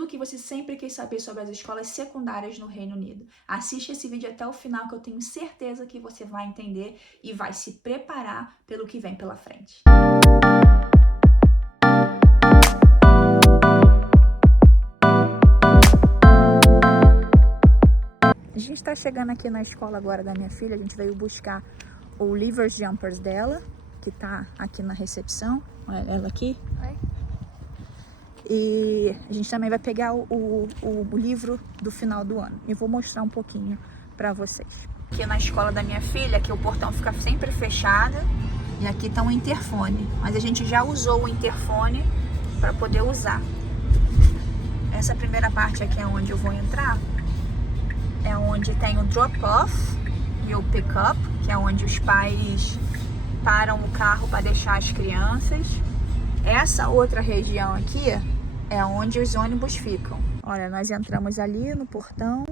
tudo o que você sempre quis saber sobre as escolas secundárias no Reino Unido. Assiste esse vídeo até o final que eu tenho certeza que você vai entender e vai se preparar pelo que vem pela frente. A gente está chegando aqui na escola agora da minha filha, a gente veio buscar o Leavers Jumpers dela, que tá aqui na recepção, olha ela aqui. Oi. E a gente também vai pegar o livro do final do ano. E vou mostrar um pouquinho para vocês. Aqui na escola da minha filha, que o portão fica sempre fechado. E aqui tá um interfone. Mas a gente já usou o interfone para poder usar. Essa primeira parte aqui é onde eu vou entrar. É onde tem o drop-off e o pick-up, que é onde os pais param o carro para deixar as crianças. Essa outra região aqui é onde os ônibus ficam. Olha, nós entramos ali no portão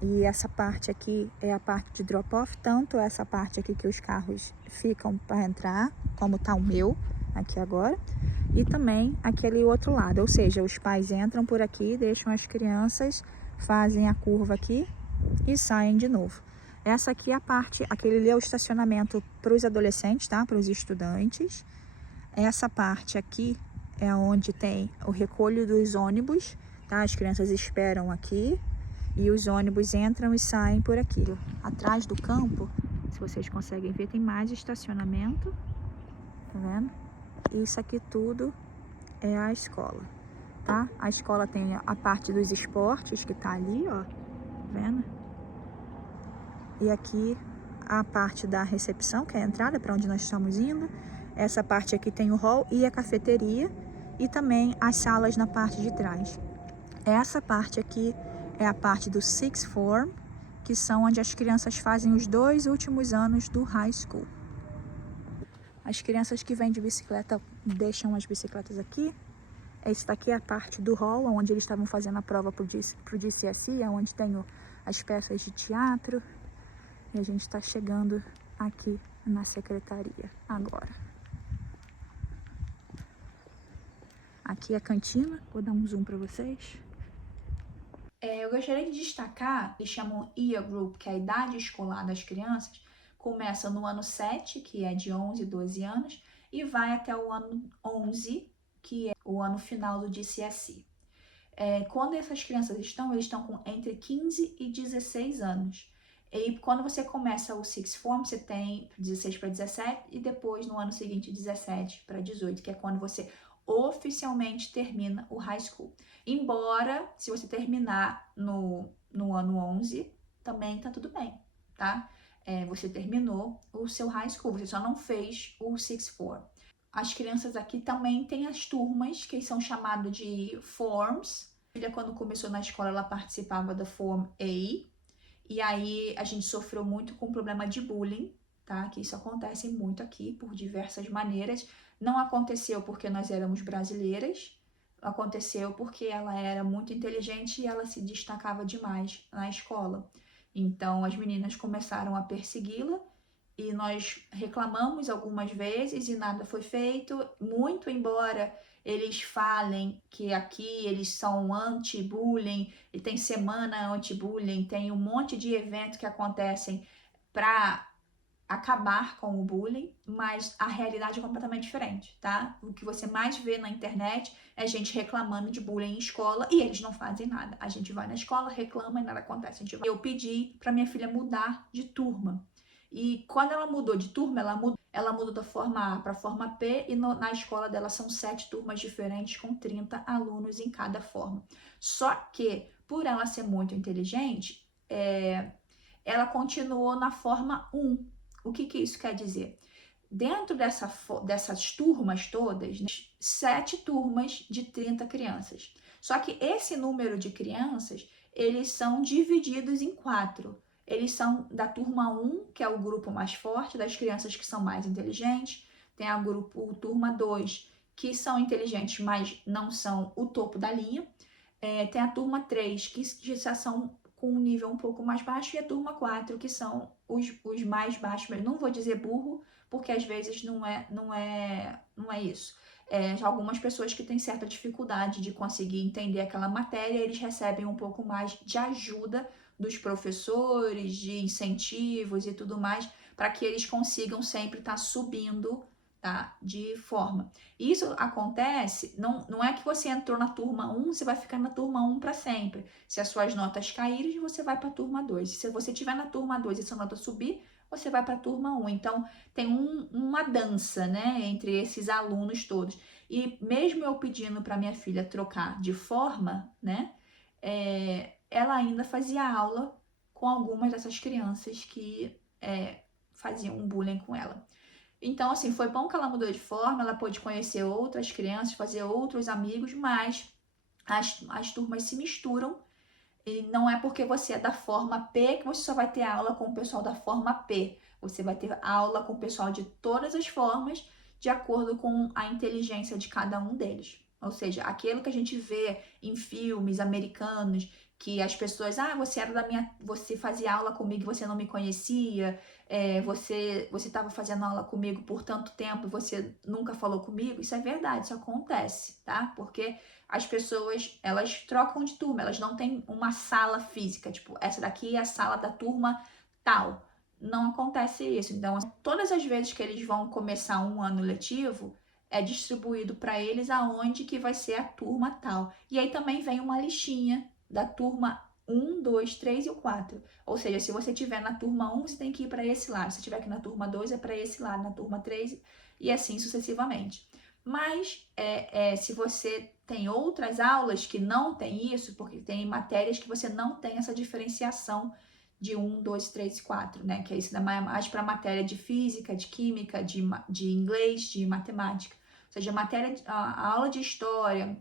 e essa parte aqui é a parte de drop-off, tanto essa parte aqui que os carros ficam para entrar, como tá o meu aqui agora, e também aquele outro lado, ou seja, os pais entram por aqui, deixam as crianças, fazem a curva aqui e saem de novo. Essa aqui é a parte, aquele ali é o estacionamento para os adolescentes, tá? Para os estudantes. Essa parte aqui é onde tem o recolho dos ônibus, tá? As crianças esperam aqui e os ônibus entram e saem por aqui. Atrás do campo, se vocês conseguem ver, tem mais estacionamento, tá vendo? Isso aqui tudo é a escola, tá? A escola tem a parte dos esportes que tá ali, ó, tá vendo? E aqui a parte da recepção, que é a entrada para onde nós estamos indo. Essa parte aqui tem o hall e a cafeteria e também as salas na parte de trás. Essa parte aqui é a parte do Sixth Form, que são onde as crianças fazem os 2 últimos anos do high school. As crianças que vêm de bicicleta deixam as bicicletas aqui. Essa daqui é a parte do hall, onde eles estavam fazendo a prova para o GCSE, onde tem as peças de teatro. E a gente está chegando aqui na secretaria agora. Aqui é a cantina, vou dar um zoom para vocês. Eu gostaria de destacar, eles chamam Year Group, que é a idade escolar das crianças, começa no ano 7, que é de 11 e 12 anos, e vai até o ano 11, que é o ano final do GCSE. Quando essas crianças eles estão com entre 15 e 16 anos. E quando você começa o Sixth Form, você tem 16 para 17 e depois no ano seguinte 17 para 18, que é quando você oficialmente termina o high school. Embora, se você terminar no ano 11, também tá tudo bem, tá? Você terminou o seu high school, você só não fez o Sixth Form. As crianças aqui também têm as turmas, que são chamadas de forms. A filha, quando começou na escola, ela participava da Form A. E aí a gente sofreu muito com o problema de bullying, tá? Que isso acontece muito aqui por diversas maneiras. Não aconteceu porque nós éramos brasileiras, aconteceu porque ela era muito inteligente e ela se destacava demais na escola. Então as meninas começaram a persegui-la e nós reclamamos algumas vezes e nada foi feito, muito embora eles falem que aqui eles são anti-bullying, e tem semana anti-bullying, tem um monte de eventos que acontecem para acabar com o bullying, mas a realidade é completamente diferente, tá? O que você mais vê na internet é gente reclamando de bullying em escola e eles não fazem nada. A gente vai na escola, reclama e nada acontece. Eu pedi para minha filha mudar de turma. E quando ela mudou de turma, ela mudou da forma A para a forma P e na escola dela são 7 turmas diferentes com 30 alunos em cada forma. Só que, por ela ser muito inteligente, ela continuou na forma 1. O que isso quer dizer? Dentro dessas turmas todas, 7 turmas de 30 crianças. Só que esse número de crianças, eles são divididos em 4. Eles são da turma 1, que é o grupo mais forte, das crianças que são mais inteligentes. Tem a turma 2, que são inteligentes, mas não são o topo da linha. Tem a turma 3, que já são com um nível um pouco mais baixo, e a turma 4, que são os mais baixos. Não vou dizer burro, porque às vezes não é isso. Algumas pessoas que têm certa dificuldade de conseguir entender aquela matéria, eles recebem um pouco mais de ajuda dos professores, de incentivos e tudo mais, para que eles consigam sempre estar subindo, tá, de forma. Isso acontece, não é que você entrou na turma 1, você vai ficar na turma 1 para sempre. Se as suas notas caírem, você vai para a turma 2. Se você estiver na turma 2 e sua nota subir, você vai para a turma 1. Então, tem uma dança, né, entre esses alunos todos. E mesmo eu pedindo para minha filha trocar de forma, né, ela ainda fazia aula com algumas dessas crianças que faziam um bullying com ela. Então, assim, foi bom que ela mudou de forma, ela pôde conhecer outras crianças, fazer outros amigos, mas as turmas se misturam. E não é porque você é da forma P que você só vai ter aula com o pessoal da forma P. Você vai ter aula com o pessoal de todas as formas, de acordo com a inteligência de cada um deles. Ou seja, aquilo que a gente vê em filmes americanos, que as pessoas, você era da minha, você fazia aula comigo e você não me conhecia, você estava fazendo aula comigo por tanto tempo e você nunca falou comigo. Isso é verdade, isso acontece, tá? Porque as pessoas, elas trocam de turma, elas não têm uma sala física, tipo, essa daqui é a sala da turma tal. Não acontece isso. Então, todas as vezes que eles vão começar um ano letivo, é distribuído para eles aonde que vai ser a turma tal. E aí também vem uma listinha da turma 1, 2, 3 e o 4. Ou seja, se você estiver na turma 1, você tem que ir para esse lado. Se estiver aqui na turma 2, é para esse lado. Na turma 3 e assim sucessivamente. Mas se você tem outras aulas que não tem isso, porque tem matérias que você não tem essa diferenciação de 1, 2, 3 e 4, né? Que é isso mais para matéria de física, de química, de inglês, de matemática. Ou seja, a aula de história,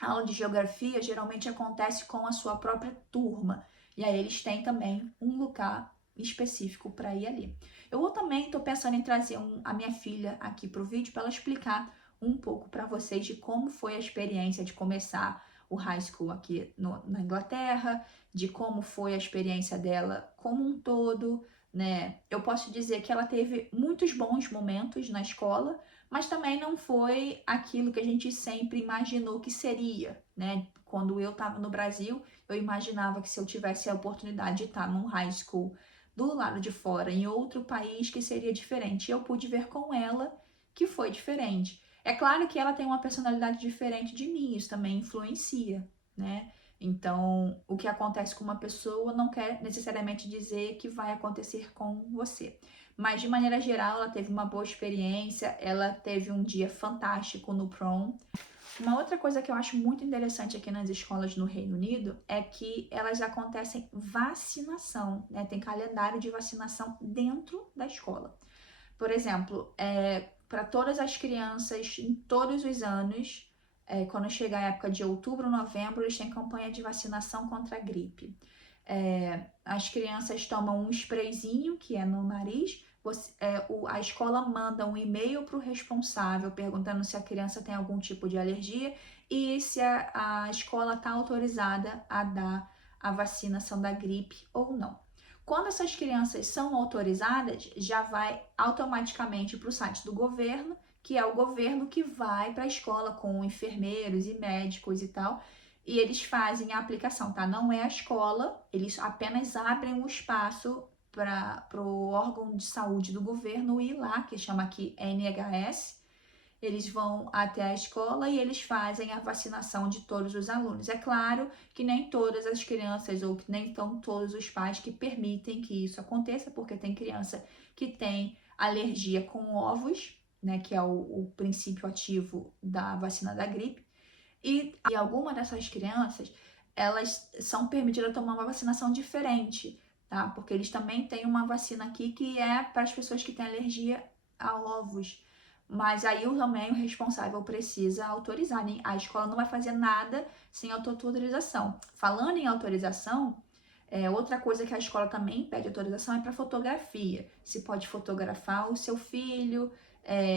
a aula de geografia geralmente acontece com a sua própria turma. E aí eles têm também um lugar específico para ir ali. Eu também estou pensando em trazer a minha filha aqui para o vídeo para ela explicar um pouco para vocês de como foi a experiência de começar o high school aqui na Inglaterra, de como foi a experiência dela como um todo, né? Eu posso dizer que ela teve muitos bons momentos na escola, mas também não foi aquilo que a gente sempre imaginou que seria, né? Quando eu estava no Brasil, eu imaginava que se eu tivesse a oportunidade de estar num high school do lado de fora, em outro país, que seria diferente. E eu pude ver com ela que foi diferente. É claro que ela tem uma personalidade diferente de mim, isso também influencia, né? Então, o que acontece com uma pessoa não quer necessariamente dizer que vai acontecer com você. Mas, de maneira geral, ela teve uma boa experiência, ela teve um dia fantástico no prom. Uma outra coisa que eu acho muito interessante aqui nas escolas no Reino Unido é que elas acontecem vacinação, né? Tem calendário de vacinação dentro da escola. Por exemplo, para todas as crianças, em todos os anos, quando chega a época de outubro, novembro, eles têm campanha de vacinação contra a gripe. As crianças tomam um sprayzinho, que é no nariz, a escola manda um e-mail para o responsável perguntando se a criança tem algum tipo de alergia e se a escola está autorizada a dar a vacinação da gripe ou não. Quando essas crianças são autorizadas, já vai automaticamente para o site do governo, que é o governo que vai para a escola com enfermeiros e médicos e tal, e eles fazem a aplicação, tá? Não é a escola, eles apenas abrem um espaço para o órgão de saúde do governo ir lá, que chama aqui NHS. Eles vão até a escola e eles fazem a vacinação de todos os alunos. É claro que nem todas as crianças ou que nem estão todos os pais que permitem que isso aconteça, porque tem criança que tem alergia com ovos, né, que é o princípio ativo da vacina da gripe. E alguma dessas crianças, elas são permitidas a tomar uma vacinação diferente, tá? Porque eles também têm uma vacina aqui que é para as pessoas que têm alergia a ovos. Mas aí também o responsável precisa autorizar, né? A escola não vai fazer nada sem autorização. Falando em autorização, outra coisa que a escola também pede autorização é para fotografia. Se pode fotografar o seu filho,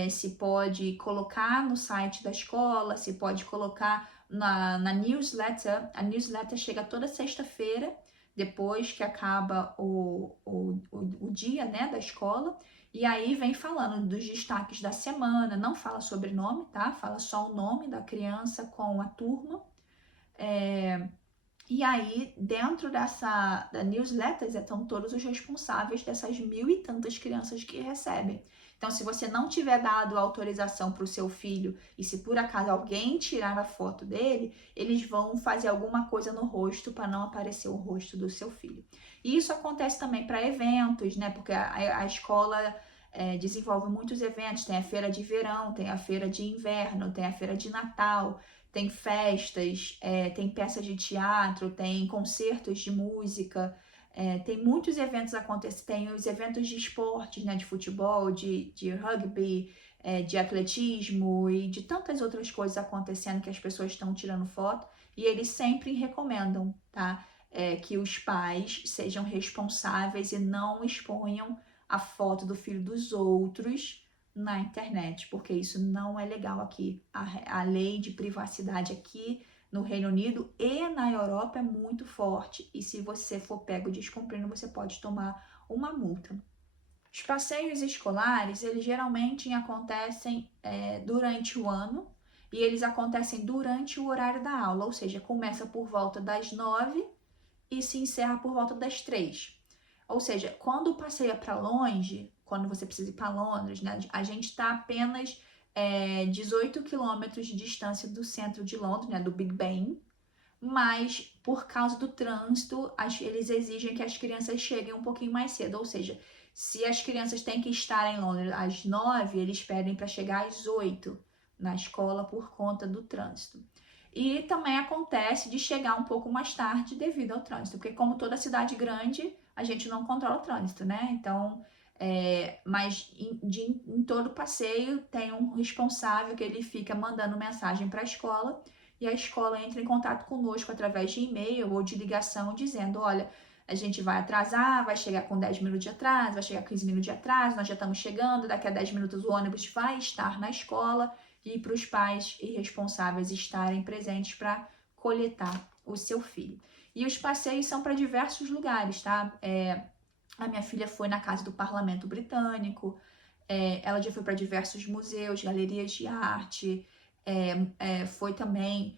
se pode colocar no site da escola, se pode colocar na newsletter. A newsletter chega toda sexta-feira, depois que acaba o dia, né, da escola. E aí vem falando dos destaques da semana, não fala sobrenome, tá? Fala só o nome da criança com a turma. E aí, dentro da newsletter, estão todos os responsáveis dessas 1.000 e tantas crianças que recebem. Então, se você não tiver dado autorização para o seu filho e se por acaso alguém tirar a foto dele, eles vão fazer alguma coisa no rosto para não aparecer o rosto do seu filho. E isso acontece também para eventos, né? Porque a escola desenvolve muitos eventos. Tem a feira de verão, tem a feira de inverno, tem a feira de Natal. Tem festas, tem peças de teatro, tem concertos de música, tem muitos eventos acontecendo, tem os eventos de esportes, né, de futebol, de rugby, de atletismo e de tantas outras coisas acontecendo que as pessoas estão tirando foto e eles sempre recomendam, tá? Que os pais sejam responsáveis e não exponham a foto do filho dos outros na internet, porque isso não é legal aqui. A lei de privacidade aqui no Reino Unido e na Europa é muito forte, e se você for pego descumprindo, você pode tomar uma multa. Os passeios escolares, eles geralmente acontecem durante o ano, e eles acontecem durante o horário da aula, ou seja, começa por volta das 9 e se encerra por volta das 3. Ou seja, quando o passeio é para longe, quando você precisa ir para Londres, né? A gente está apenas 18 quilômetros de distância do centro de Londres, né? Do Big Ben. Mas, por causa do trânsito, eles exigem que as crianças cheguem um pouquinho mais cedo. Ou seja, se as crianças têm que estar em Londres às 9, eles pedem para chegar às 8 na escola por conta do trânsito. E também acontece de chegar um pouco mais tarde devido ao trânsito, porque como toda cidade grande, a gente não controla o trânsito, né? Então, mas em todo passeio tem um responsável que ele fica mandando mensagem para a escola e a escola entra em contato conosco através de e-mail ou de ligação dizendo, olha, a gente vai atrasar, vai chegar com 10 minutos de atraso, vai chegar com 15 minutos de atraso, nós já estamos chegando, daqui a 10 minutos o ônibus vai estar na escola, e para os pais e responsáveis estarem presentes para coletar o seu filho. E os passeios são para diversos lugares, tá? A minha filha foi na casa do Parlamento Britânico, ela já foi para diversos museus, galerias de arte, foi também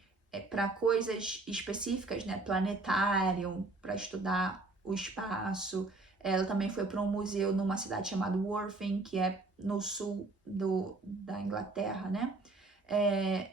para coisas específicas, né? Planetário, para estudar o espaço. Ela também foi para um museu numa cidade chamada Worthing, que é no sul da Inglaterra, né?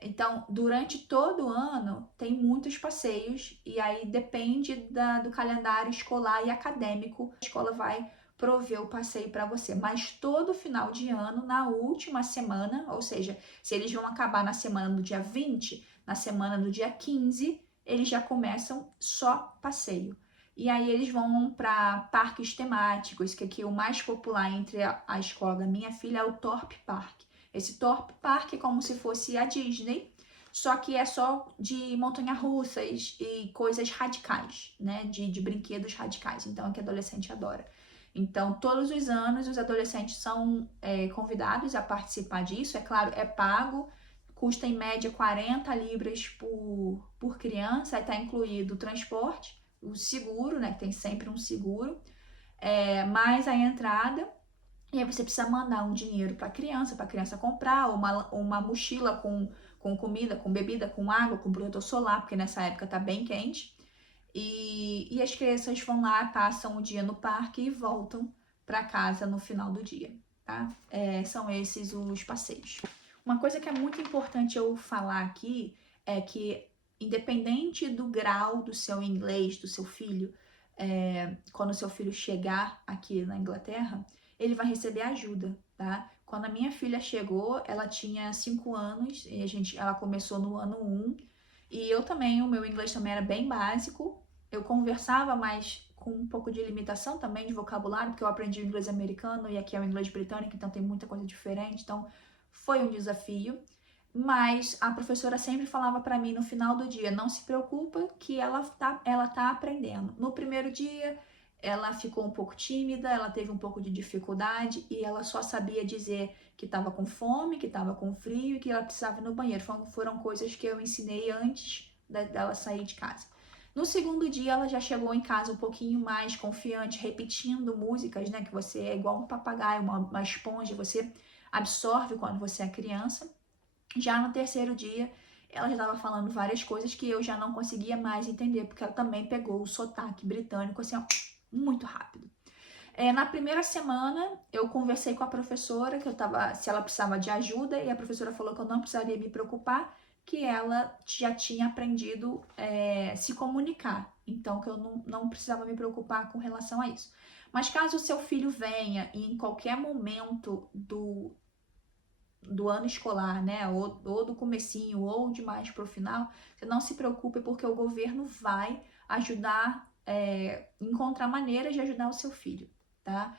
Então, durante todo o ano, tem muitos passeios, e aí depende do calendário escolar e acadêmico, a escola vai prover o passeio para você. Mas todo final de ano, na última semana, ou seja, se eles vão acabar na semana do dia 20, na semana do dia 15, eles já começam só passeio. E aí eles vão para parques temáticos, que aqui o mais popular entre a escola da minha filha é o Thorpe Park. Esse Thorpe Park é como se fosse a Disney, só que é só de montanha-russas e coisas radicais, né? De brinquedos radicais. Então, é que adolescente adora. Então, todos os anos, os adolescentes são convidados a participar disso. É claro, é pago, custa em média 40 libras por criança, aí está incluído o transporte, o seguro, né? Que tem sempre um seguro, mais a entrada. E aí você precisa mandar um dinheiro para a criança comprar, ou uma mochila com comida, com bebida, com água, com protetor solar, porque nessa época tá bem quente. E as crianças vão lá, passam o dia no parque e voltam para casa no final do dia, tá? São esses os passeios. Uma coisa que é muito importante eu falar aqui é que, independente do grau do seu inglês, do seu filho, quando o seu filho chegar aqui na Inglaterra, ele vai receber ajuda, tá? Quando a minha filha chegou, ela tinha 5 anos e ela começou no ano 1. E eu também, o meu inglês também era bem básico. Eu conversava, mas com um pouco de limitação também de vocabulário, porque eu aprendi o inglês americano e aqui é o inglês britânico, então tem muita coisa diferente. Então, foi um desafio. Mas a professora sempre falava para mim no final do dia, não se preocupa que ela tá aprendendo. No primeiro dia, ela ficou um pouco tímida, ela teve um pouco de dificuldade e ela só sabia dizer que estava com fome, que estava com frio e que ela precisava ir no banheiro. Foram coisas que eu ensinei antes dela sair de casa. No segundo dia, ela já chegou em casa um pouquinho mais confiante, repetindo músicas, né? Que você é igual um papagaio, uma esponja, você absorve quando você é criança. Já no terceiro dia, ela já estava falando várias coisas que eu já não conseguia mais entender, porque ela também pegou o sotaque britânico, assim, ó, muito rápido. Na primeira semana, eu conversei com a professora, que eu tava, se ela precisava de ajuda, e a professora falou que eu não precisaria me preocupar, que ela já tinha aprendido se comunicar, então que eu não precisava me preocupar com relação a isso. Mas caso o seu filho venha e em qualquer momento do ano escolar, né, ou do comecinho, ou de mais pro final, você não se preocupe, porque o governo vai ajudar, encontrar maneiras de ajudar o seu filho, tá?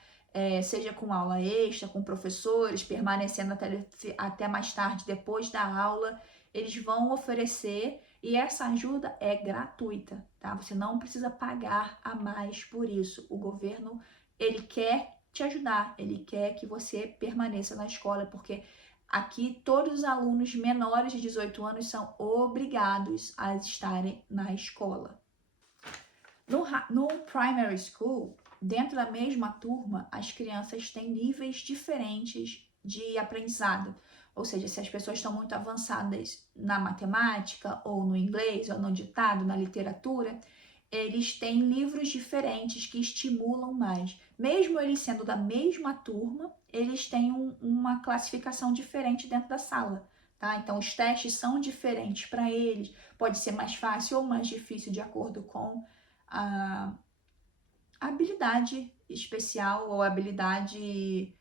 Seja com aula extra, com professores, permanecendo até mais tarde, depois da aula, eles vão oferecer, e essa ajuda é gratuita, tá? Você não precisa pagar a mais por isso. O governo, ele quer te ajudar, ele quer que você permaneça na escola, porque aqui, todos os alunos menores de 18 anos são obrigados a estarem na escola. No primary school, dentro da mesma turma, as crianças têm níveis diferentes de aprendizado. Ou seja, se as pessoas estão muito avançadas na matemática, ou no inglês, ou no ditado, na literatura, eles têm livros diferentes que estimulam mais. Mesmo eles sendo da mesma turma, eles têm uma classificação diferente dentro da sala, tá? Então, os testes são diferentes para eles. Pode ser mais fácil ou mais difícil de acordo com a habilidade especial ou habilidade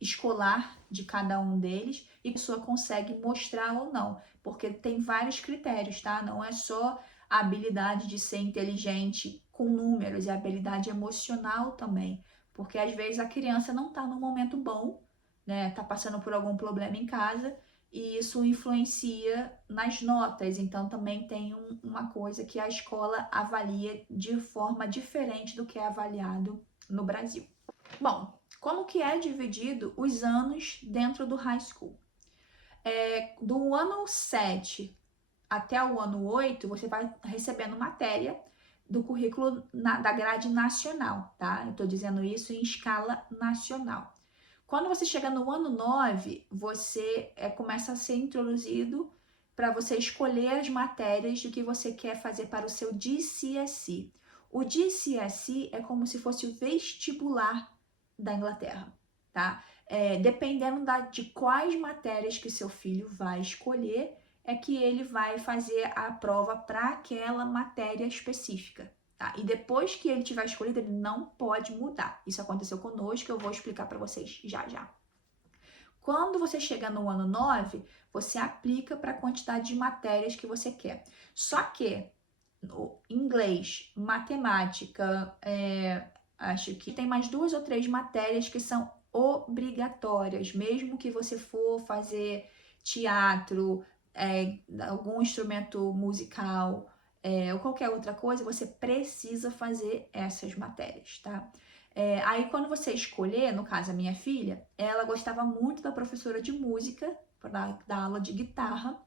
escolar de cada um deles, e a pessoa consegue mostrar ou não, porque tem vários critérios, tá? Não é só a habilidade de ser inteligente com números, é a habilidade emocional também, porque às vezes a criança não tá num momento bom, né? Tá passando por algum problema em casa, e isso influencia nas notas. Então também tem uma coisa que a escola avalia de forma diferente do que é avaliado no Brasil. Bom, como que é dividido os anos dentro do high school? Do ano 7 até o ano 8, você vai recebendo matéria do currículo da grade nacional, tá? Eu tô dizendo isso em escala nacional. Quando você chega no ano 9, você começa a ser introduzido para você escolher as matérias do que você quer fazer para o seu GCSE. O GCSE é como se fosse o vestibular da Inglaterra, tá? Dependendo de quais matérias que seu filho vai escolher, é que ele vai fazer a prova para aquela matéria específica, tá? E depois que ele tiver escolhido, ele não pode mudar. Isso aconteceu conosco, eu vou explicar para vocês já já. Quando você chega no ano 9, você aplica para a quantidade de matérias que você quer. Só que no inglês, matemática, acho que tem mais 2 ou 3 matérias que são obrigatórias, mesmo que você for fazer teatro, algum instrumento musical, ou qualquer outra coisa, você precisa fazer essas matérias, tá? Aí quando você escolher, no caso a minha filha, ela gostava muito da professora de música, para dar aula de guitarra,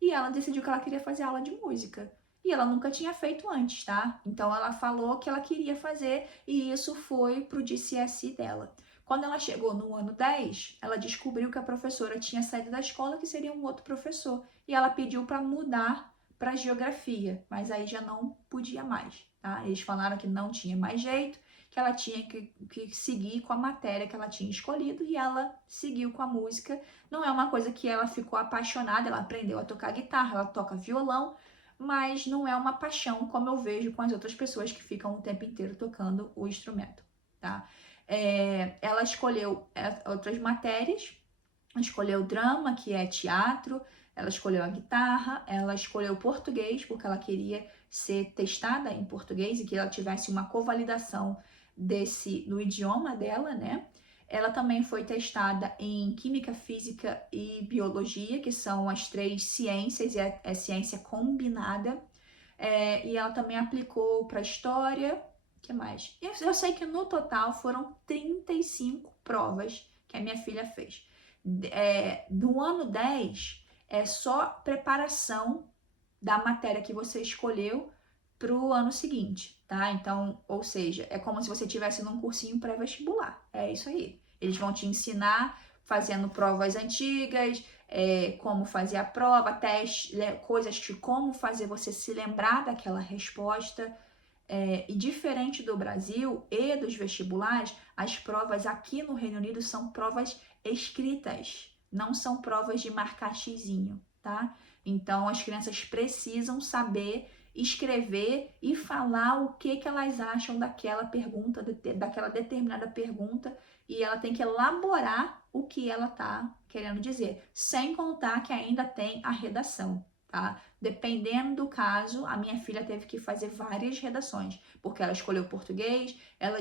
e ela decidiu que ela queria fazer aula de música. E ela nunca tinha feito antes, tá? Então ela falou que ela queria fazer, e isso foi pro GCSE dela. Quando ela chegou no ano 10, ela descobriu que a professora tinha saído da escola, que seria um outro professor, e ela pediu para mudar para geografia, mas aí já não podia mais, tá? Eles falaram que não tinha mais jeito, que ela tinha que seguir com a matéria que ela tinha escolhido, e ela seguiu com a música. Não é uma coisa que ela ficou apaixonada, ela aprendeu a tocar guitarra, ela toca violão, mas não é uma paixão como eu vejo com as outras pessoas que ficam o tempo inteiro tocando o instrumento, tá? Ela escolheu outras matérias, escolheu drama, que é teatro, ela escolheu a guitarra, ela escolheu português, porque ela queria ser testada em português e que ela tivesse uma convalidação do idioma dela, né? Ela também foi testada em química, física e biologia, que são as 3 ciências, e é ciência combinada. E ela também aplicou para história. O que mais? Eu sei que no total foram 35 provas que a minha filha fez. Do ano 10, é só preparação da matéria que você escolheu pro ano seguinte, tá? Então, ou seja, é como se você tivesse num cursinho pré-vestibular. É isso aí. Eles vão te ensinar fazendo provas antigas, como fazer a prova, testes, coisas de como fazer você se lembrar daquela resposta. E diferente do Brasil e dos vestibulares, as provas aqui no Reino Unido são provas escritas, não são provas de marcar xizinho, tá? Então as crianças precisam saber escrever e falar o que elas acham daquela pergunta, daquela determinada pergunta, e ela tem que elaborar o que ela tá querendo dizer, sem contar que ainda tem a redação, tá? Dependendo do caso, a minha filha teve que fazer várias redações, porque ela escolheu português, ela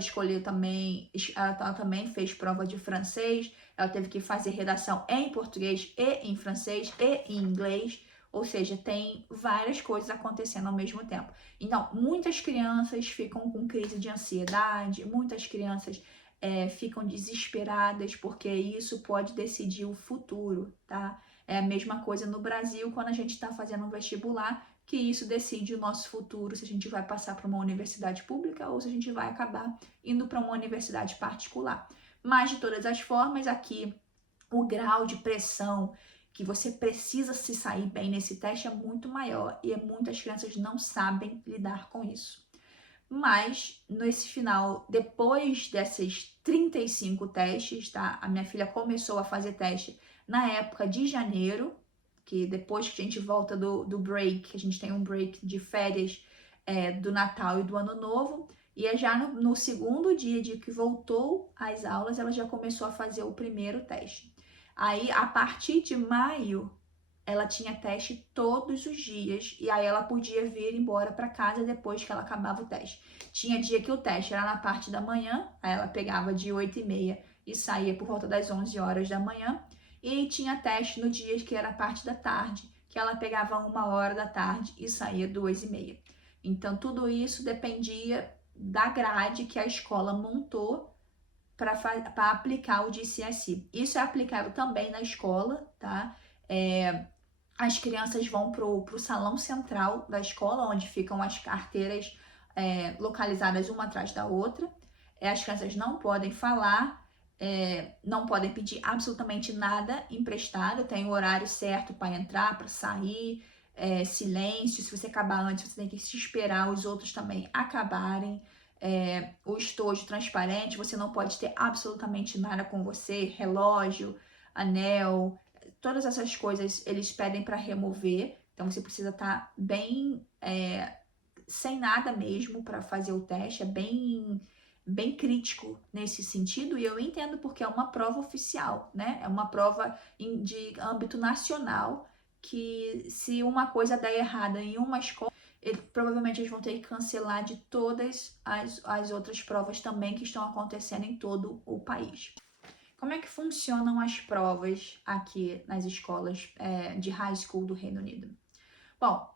também fez prova de francês, ela teve que fazer redação em português e em francês e em inglês, ou seja, tem várias coisas acontecendo ao mesmo tempo. Então, muitas crianças ficam com crise de ansiedade, muitas crianças ficam desesperadas, porque isso pode decidir o futuro, tá? É a mesma coisa no Brasil, quando a gente está fazendo um vestibular, que isso decide o nosso futuro, se a gente vai passar para uma universidade pública ou se a gente vai acabar indo para uma universidade particular. Mas, de todas as formas, aqui o grau de pressão que você precisa se sair bem nesse teste é muito maior e muitas crianças não sabem lidar com isso. Mas, nesse final, depois desses 35 testes, tá? A minha filha começou a fazer teste na época de janeiro, que depois que a gente volta do break, a gente tem um break de férias do Natal e do Ano Novo, e já no segundo dia de que voltou às aulas, ela já começou a fazer o primeiro teste. Aí, a partir de maio, ela tinha teste todos os dias e aí ela podia vir embora para casa depois que ela acabava o teste. Tinha dia que o teste era na parte da manhã, aí ela pegava de 8h30 e saía por volta das 11 horas da manhã. E tinha teste no dia que era a parte da tarde, que ela pegava 1h da tarde e saía 2h30. Então tudo isso dependia da grade que a escola montou para aplicar o GCSE. Isso é aplicado também na escola, tá? As crianças vão pro salão central da escola, onde ficam as carteiras localizadas uma atrás da outra. As crianças não podem falar, não podem pedir absolutamente nada emprestado, tem o horário certo para entrar, para sair, silêncio. Se você acabar antes, você tem que se esperar os outros também acabarem. O estojo transparente, você não pode ter absolutamente nada com você, relógio, anel, todas essas coisas eles pedem para remover, então você precisa estar bem sem nada mesmo para fazer o teste, é bem crítico nesse sentido, e eu entendo porque é uma prova oficial, né? É uma prova de âmbito nacional, que se uma coisa der errada em uma escola, provavelmente eles vão ter que cancelar de todas as outras provas também que estão acontecendo em todo o país. Como é que funcionam as provas aqui nas escolas de high school do Reino Unido? Bom,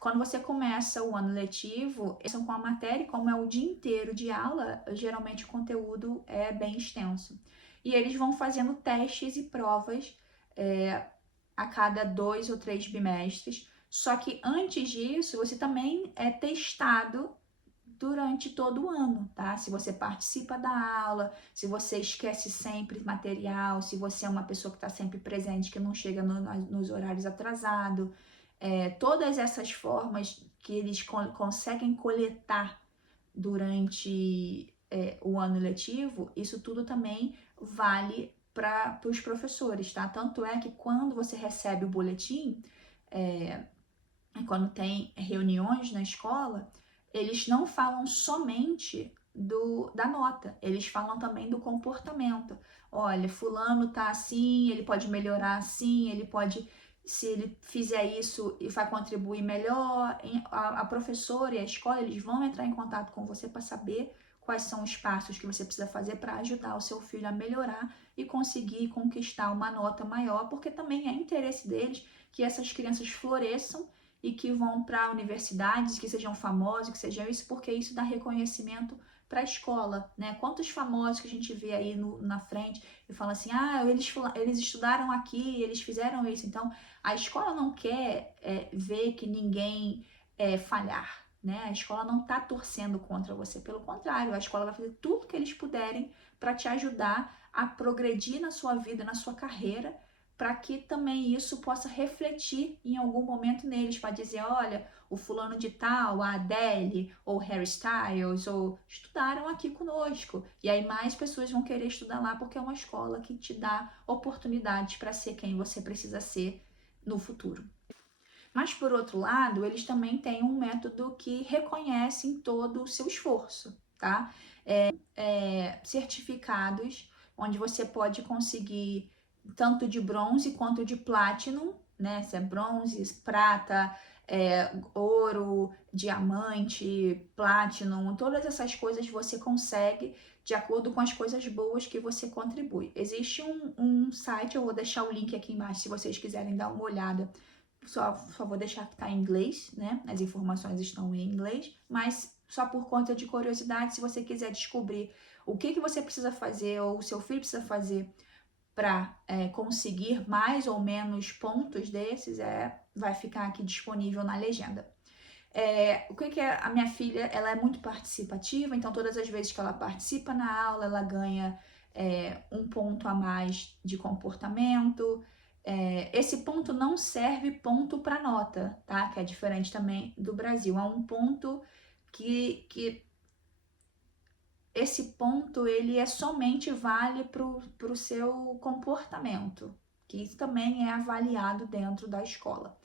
quando você começa o ano letivo, são com a matéria, como é o dia inteiro de aula, geralmente o conteúdo é bem extenso. E eles vão fazendo testes e provas a cada 2 ou 3 bimestres. Só que antes disso, você também é testado durante todo o ano, tá? Se você participa da aula, se você esquece sempre material, se você é uma pessoa que está sempre presente, que não chega nos horários atrasados, todas essas formas que eles conseguem coletar durante o ano letivo, isso tudo também vale para os professores, tá? Tanto é que quando você recebe o boletim, quando tem reuniões na escola, eles não falam somente da nota, eles falam também do comportamento. Olha, fulano tá assim, ele pode melhorar assim, ele pode, se ele fizer isso, e vai contribuir melhor. A professora e a escola, eles vão entrar em contato com você para saber quais são os passos que você precisa fazer para ajudar o seu filho a melhorar e conseguir conquistar uma nota maior, porque também é interesse deles que essas crianças floresçam e que vão para universidades, que sejam famosos, que sejam isso, porque isso dá reconhecimento para a escola, né? Quantos famosos que a gente vê aí na frente e fala assim, eles estudaram aqui, eles fizeram isso. Então, a escola não quer ver que ninguém falhar, né? A escola não está torcendo contra você, pelo contrário, a escola vai fazer tudo que eles puderem para te ajudar a progredir na sua vida, na sua carreira, para que também isso possa refletir em algum momento neles, para dizer, olha, o fulano de tal, a Adele, ou Harry Styles, ou estudaram aqui conosco. E aí mais pessoas vão querer estudar lá, porque é uma escola que te dá oportunidades para ser quem você precisa ser no futuro. Mas, por outro lado, eles também têm um método que reconhece todo o seu esforço, tá? Certificados, onde você pode conseguir tanto de bronze quanto de platinum, né? Se é bronze, prata, ouro, diamante, platinum, todas essas coisas você consegue de acordo com as coisas boas que você contribui. Existe um site, eu vou deixar o link aqui embaixo se vocês quiserem dar uma olhada. Só vou deixar que tá em inglês, né? As informações estão em inglês, mas só por conta de curiosidade, se você quiser descobrir o que você precisa fazer ou o seu filho precisa fazer para conseguir mais ou menos pontos desses, vai ficar aqui disponível na legenda. O que é a minha filha? Ela é muito participativa, então todas as vezes que ela participa na aula, ela ganha um ponto a mais de comportamento. Esse ponto não serve ponto para nota, tá? Que é diferente também do Brasil. É um ponto que esse ponto ele somente vale para o seu comportamento, que isso também é avaliado dentro da escola.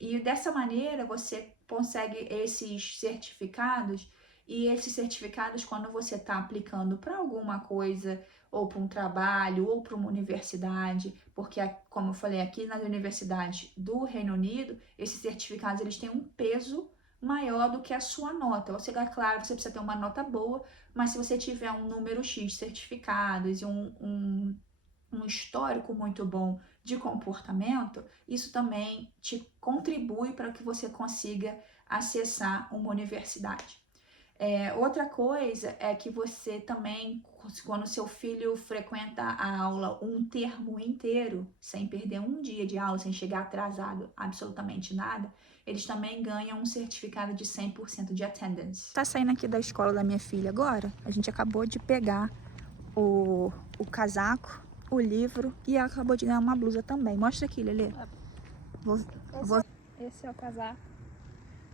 E dessa maneira você consegue esses certificados, e esses certificados, quando você está aplicando para alguma coisa, ou para um trabalho, ou para uma universidade, porque, como eu falei, aqui nas universidades do Reino Unido, esses certificados eles têm um peso maior do que a sua nota. Ou seja, claro, você precisa ter uma nota boa, mas se você tiver um número X de certificados e um histórico muito bom de comportamento, isso também te contribui para que você consiga acessar uma universidade. Outra coisa é que você também, quando seu filho frequenta a aula um termo inteiro, sem perder um dia de aula, sem chegar atrasado, absolutamente nada, eles também ganham um certificado de 100% de attendance. Tá saindo aqui da escola da minha filha agora, a gente acabou de pegar o casaco, o livro, e ela acabou de ganhar uma blusa também. Mostra aqui, Lelê. Esse é o casaco.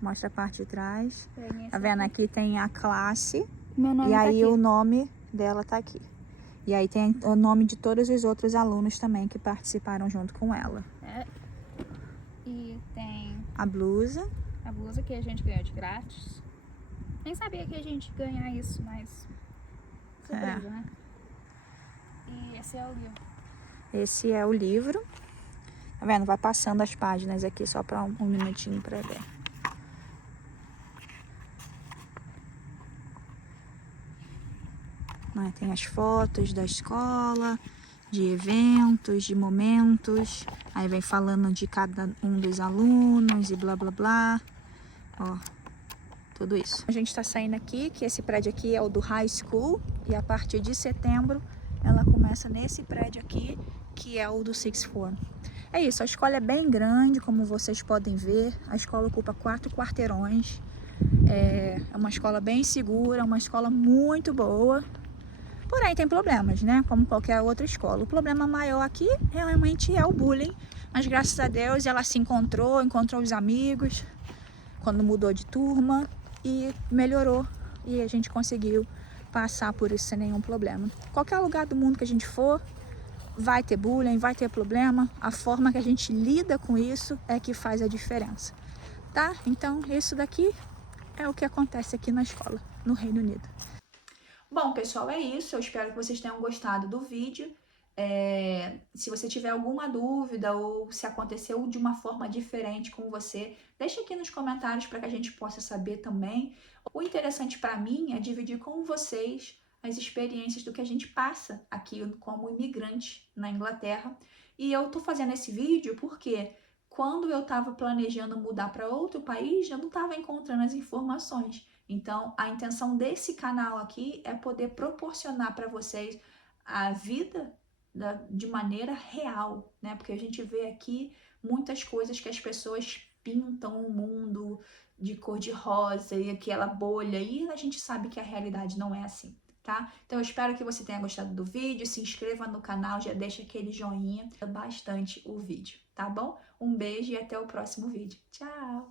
Mostra a parte de trás. Tá Vendo? Aqui tem a classe. Meu nome e tá aí aqui. O nome dela tá aqui. E aí tem o nome de todos os outros alunos também que participaram junto com ela. E tem a blusa. A blusa que a gente ganhou de grátis. Nem sabia que a gente ia ganhar isso, mas surpresa, né? E esse é o livro. Esse é o livro. Tá vendo? Vai passando as páginas aqui só para um minutinho para ver. Tem as fotos da escola, de eventos, de momentos. Aí vem falando de cada um dos alunos e blá blá blá. Ó, tudo isso. A gente tá saindo aqui, que esse prédio aqui é o do High School. E a partir de setembro ela começa nesse prédio aqui, que é o do Sixth Form. É isso, a escola é bem grande, como vocês podem ver. A escola ocupa 4 quarteirões. É uma escola bem segura, uma escola muito boa. Porém, tem problemas, né? Como qualquer outra escola. O problema maior aqui realmente é o bullying. Mas graças a Deus ela se encontrou os amigos quando mudou de turma e melhorou. E a gente conseguiu passar por isso sem nenhum problema. Qualquer lugar do mundo que a gente for, vai ter bullying, vai ter problema. A forma que a gente lida com isso é que faz a diferença, tá? Então, isso daqui é o que acontece aqui na escola, no Reino Unido. Bom, pessoal, é isso. Eu espero que vocês tenham gostado do vídeo. Se você tiver alguma dúvida ou se aconteceu de uma forma diferente com você, deixa aqui nos comentários para que a gente possa saber também. O interessante para mim é dividir com vocês as experiências do que a gente passa aqui como imigrante na Inglaterra. E eu tô fazendo esse vídeo porque quando eu estava planejando mudar para outro país, eu não estava encontrando as informações. Então, a intenção desse canal aqui é poder proporcionar para vocês a vida de maneira real, né? Porque a gente vê aqui muitas coisas que as pessoas pintam o mundo de cor de rosa e aquela bolha, e a gente sabe que a realidade não é assim, tá? Então eu espero que você tenha gostado do vídeo, se inscreva no canal, já deixa aquele joinha, bastante o vídeo, tá bom? Um beijo e até o próximo vídeo. Tchau!